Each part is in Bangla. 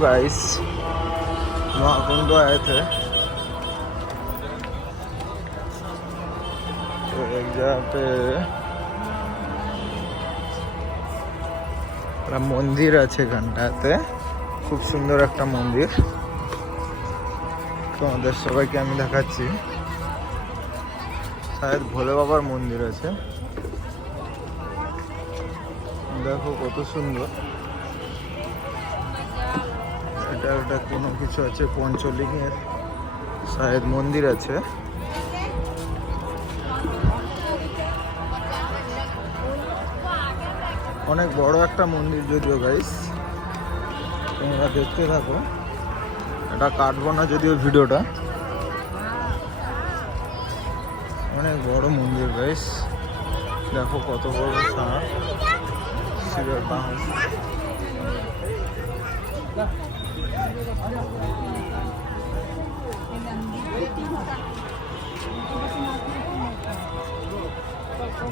गाइस, महाकुंभ आए थे तो एक जगह पे मंदिर আছে এখানটাতে, খুব সুন্দর একটা মন্দির। তোমাদের সবাইকে আমি দেখাচ্ছি। শায়দ ভোলে বাবার মন্দির আছে, দেখো কত সুন্দর। এটা কোনো কিছু আছে, পঞ্চলিঙ্গের শায়দ মন্দির আছে। অনেক বড় একটা মন্দির যদিও গাইস, তোমরা দেখতে থাকো। এটা কাটবো না যদিও ভিডিওটা, অনেক বড় মন্দির গাইস। দেখো কত বড় সাপ, শিবের বাহন।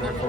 দেখো